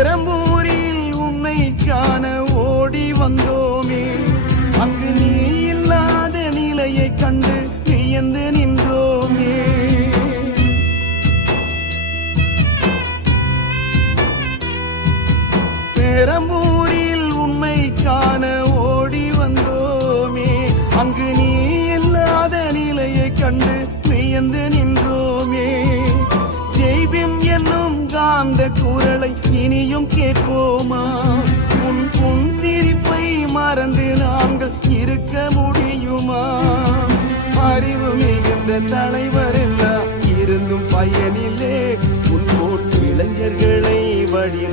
பெரம்பூரில் உன்னை காண ஓடி வந்தோமே, அங்கு நீ இல்லாத நிலையை கண்டு வியந்து நின்றோமே. பெரம்பூரில் உன்னை காண ஓடி வந்தோமே, அங்கு நீ இல்லாத நிலையை கண்டு வியந்து நின்றோமே. ஜெய்பீம் என்னும் காந்த குரலை இனியும் கேட்போமா? உன் சிரிப்பை மறந்து நாங்கள் இருக்க முடியுமா? அறிவு மிகுந்த தலைவர் எல்லாம் இருந்தும் பயனிலே, உன் போல் இளைஞர்களை வழி